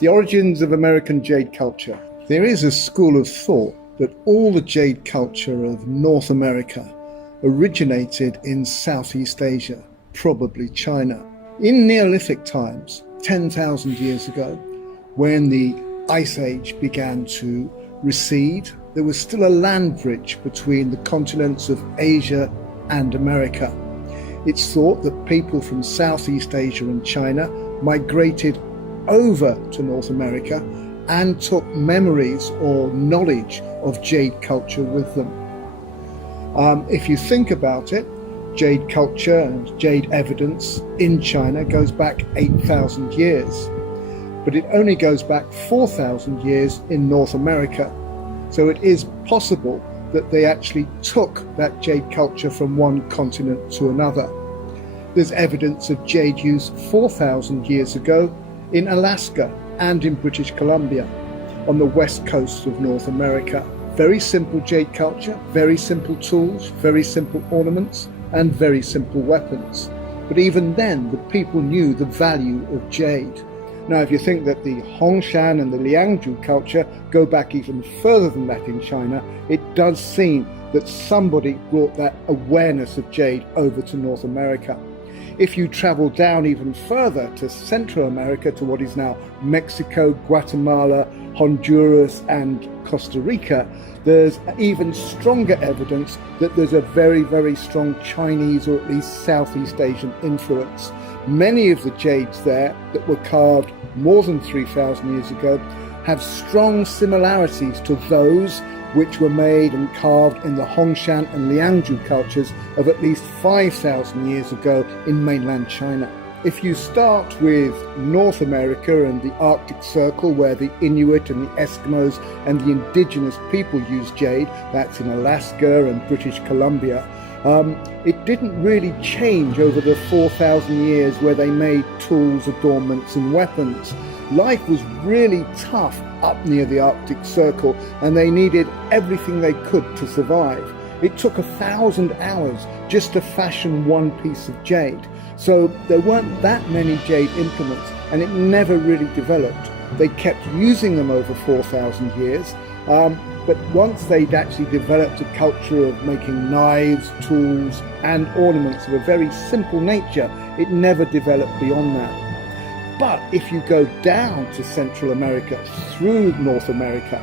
The origins of American jade culture. There is a school of thought that all the jade culture of North America originated in Southeast Asia, probably China. In Neolithic times, 10,000 years ago, when the Ice Age began to recede, there was still a land bridge between the continents of Asia and America. It's thought that people from Southeast Asia and China migrated over to North America and took memories or knowledge of jade culture with them. If you think about it, jade culture and jade evidence in China goes back 8,000 years, but it only goes back 4,000 years in North America. So it is possible that they actually took that jade culture from one continent to another. There's evidence of jade use 4,000 years ago in Alaska and in British Columbia on the west coast of North America. Very simple jade culture, very simple tools, very simple ornaments, and very simple weapons. But even then, the people knew the value of jade. Now, if you think that the Hongshan and the Liangzhu culture go back even further than that in China, it does seem that somebody brought that awareness of jade over to North America. If you travel down even further to Central America, to what is now Mexico, Guatemala, Honduras, and Costa Rica, there's even stronger evidence that there's a very, very strong Chinese or at least Southeast Asian influence. Many of the jades there that were carved more than 3,000 years ago have strong similarities to those which were made and carved in the Hongshan and Liangzhu cultures of at least 5,000 years ago in mainland China. If you start with North America and the Arctic Circle, where the Inuit and the Eskimos and the indigenous people use jade, that's in Alaska and British Columbia, it didn't really change over the 4,000 years where they made tools, adornments and weapons. Life was really tough up near the Arctic Circle, and they needed everything they could to survive. It took 1,000 hours just to fashion one piece of jade. So there weren't that many jade implements, and it never really developed. They kept using them over 4,000 years, but once they'd actually developed a culture of making knives, tools, and ornaments of a very simple nature, it never developed beyond that. But if you go down to Central America through North America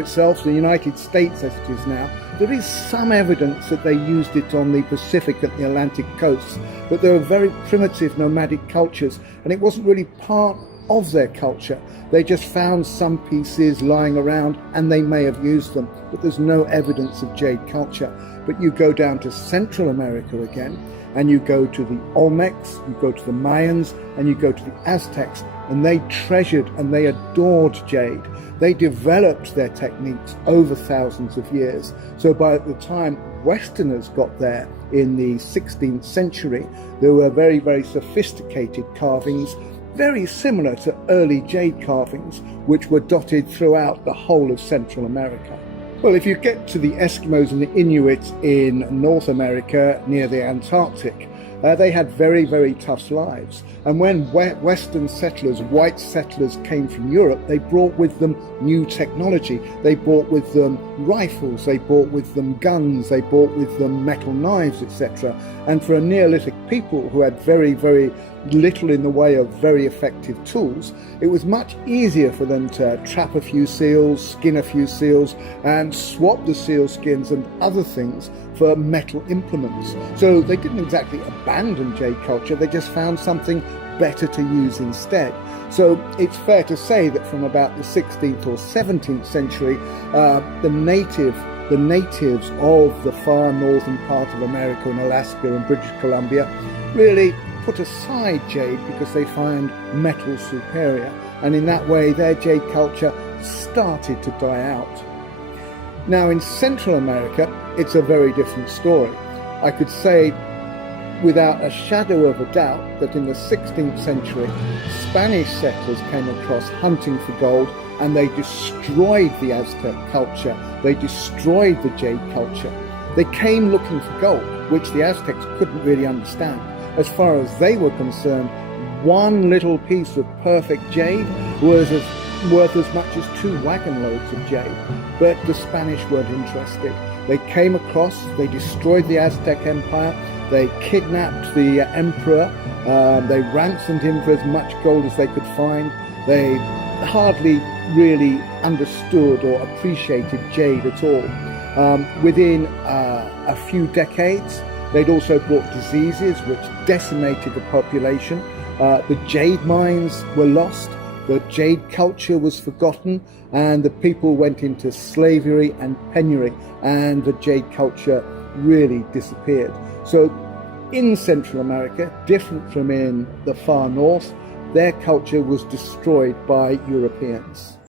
itself, the United States as it is now, there is some evidence that they used it on the Pacific and the Atlantic coasts, but they were very primitive nomadic cultures, and it wasn't really part of their culture. They just found some pieces lying around and they may have used them, but there's no evidence of jade culture. But you go down to Central America again, and you go to the Olmecs, you go to the Mayans, and you go to the Aztecs, and they treasured and they adored jade. They developed their techniques over thousands of years. So by the time Westerners got there in the 16th century, there were very, very sophisticated carvings, very similar to early jade carvings, which were dotted throughout the whole of Central America. Well, if you get to the Eskimos and the Inuits in North America near the Antarctic, they had very, very tough lives. And when Western settlers, white settlers came from Europe, they brought with them new technology. They brought with them rifles, they brought with them guns, they brought with them metal knives, etc. And for a Neolithic people who had very, very little in the way of very effective tools, it was much easier for them to trap a few seals, skin a few seals, and swap the seal skins and other things for metal implements. So they didn't exactly abandon jade culture, they just found something better to use instead. So it's fair to say that from about the 16th or 17th century, the natives of the far northern part of America and Alaska and British Columbia really put aside jade because they find metal superior, and in that way their jade culture started to die out. Now in Central America it's a very different story. I could say without a shadow of a doubt that in the 16th century Spanish settlers came across hunting for gold, and they destroyed the Aztec culture, they destroyed the jade culture. They came looking for gold, which the Aztecs couldn't really understand. As far as they were concerned, one little piece of perfect jade was worth as much as 2 wagon loads of jade. But the Spanish weren't interested. They came across, they destroyed the Aztec Empire, they kidnapped the emperor, they ransomed him for as much gold as they could find. They hardly really understood or appreciated jade at all. Within a few decades, they'd also brought diseases which decimated the population. The jade mines were lost, the jade culture was forgotten, and the people went into slavery and penury, and the jade culture really disappeared. So in Central America, different from in the far north, their culture was destroyed by Europeans.